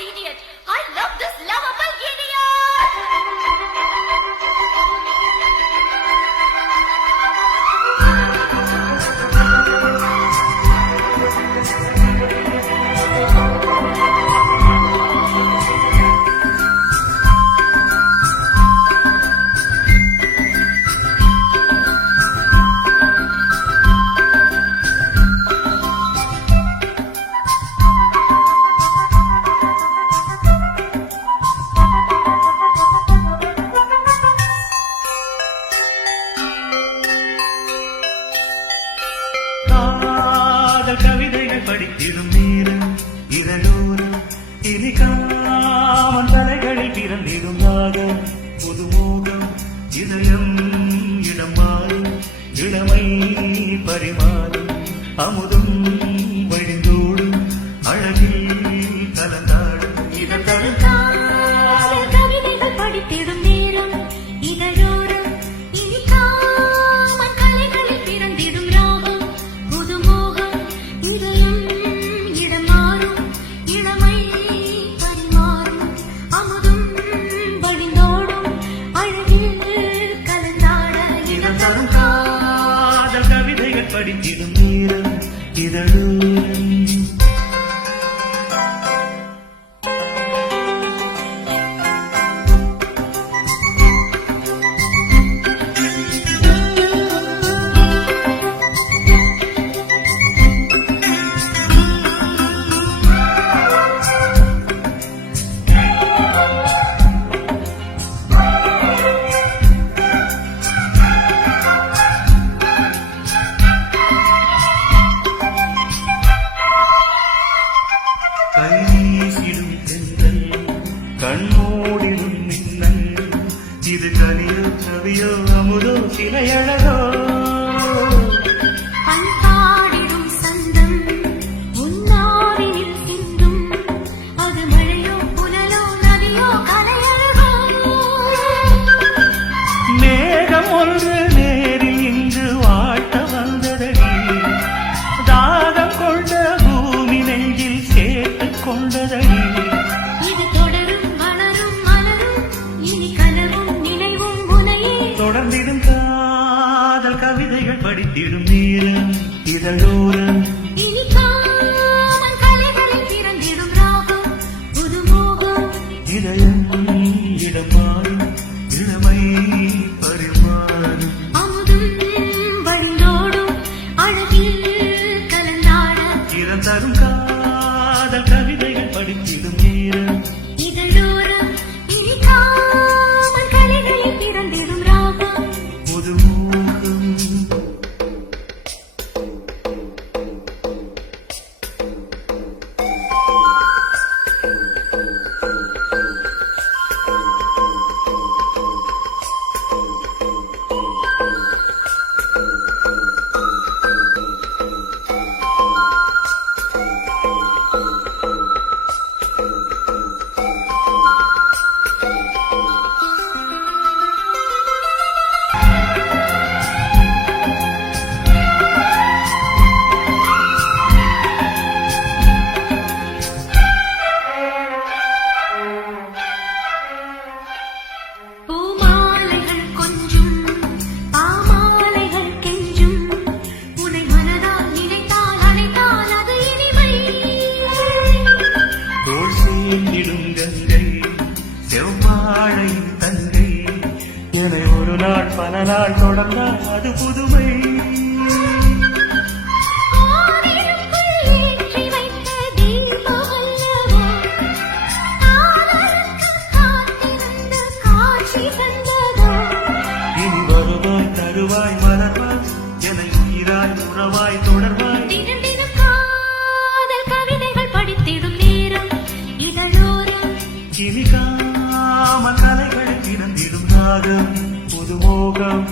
idiot. I love this lovable idiot. கவிதைகள் படித்திடும் நேரம் இரண்டோரம் இனிக்காமன் தலைகளில் பிறந்திடும் நாகம் புதுமோகம் இதயம் இடம் மாறும் இளமை பரிமாறும் அமுதும் வழிந்தோடும் அழகில் கலந்தாடும் இதழ்களும் கவிதைகள் படித்திடும் நேரம் இதழோரம் இனிக்காமன் தலைகளில் பிறந்திடும் ராகம் புதுமோகம் இதயம் இடம் மாறும் இளமை பரிமாறும் அமுதும் வழிந்தோடும் அழகில் கலந்தாட இதழ்களும் காதல் கவிதைகள் படித்திடும் நேரம் இதழோரம் கைவீசிடும் தென்றல் கண்ணோடிடும் மின்னல் இது கனியோ கவியோ அமுதோ சிலையழகோ பண்பாடிடும் சந்தம் உன்னாரினில் சிந்தும் அது மழையோ புனலோ நதியோ கலையழகோ மேகம் ஒன்று நேரில் இங்கு வாழ்த்த வந்ததடி தாகம் கொண்ட பூமி நெஞ்சில் சேர்த்துக் கொண்டதடி இது தொடரும் வளரும் மலரும் இனி கனவும் நினைவும் முனையே தொடர்ந்திடும் காதல் கவிதைகள் படித்திடும் நேரம் இதழோரம் இனிக்காமன் கலைகளில் பிறந்திடும் ராகம் புதுமோகம் இதயம் இடம் மாறும் இளமை பரிமாறும் அமுதும் வழிந்தோடும் அழகில் கலந்தாட தரும் காதல் கவிதைகள் படித்திடும் நேரம் இதழோரம் இனிக்காமன் கலைகளில் பிறந்திடும் ராகம் புதுமோகம் பூமாலைகள் கொஞ்சும் பாமாலைகள் கெஞ்சும் உனை மனதால் நினைத்தால் அழைத்தால் அது இனிமை தோள் சேர்ந்திடும் கங்கை செவ்வாழையின் தங்கை என ஒரு நாள் பல நாள் தொடர்ந்தால் அது புதுமை ஆவிருக்குள் ஏற்றி வைத்த தீபம் அல்லவோ காலருக்கு காத்திருந்து காட்சி தந்ததோ இனி வருவாய் தருவாய் மலர்வாய் என ஈராய் உறவாய் தொடர்வாய் தினம் தினம் காதல் கவிதைகள் படித்திடும் நேரம் இதழோரம் இனி காம கலைகள் திறந்திடும் நாகம் புதுமோகம்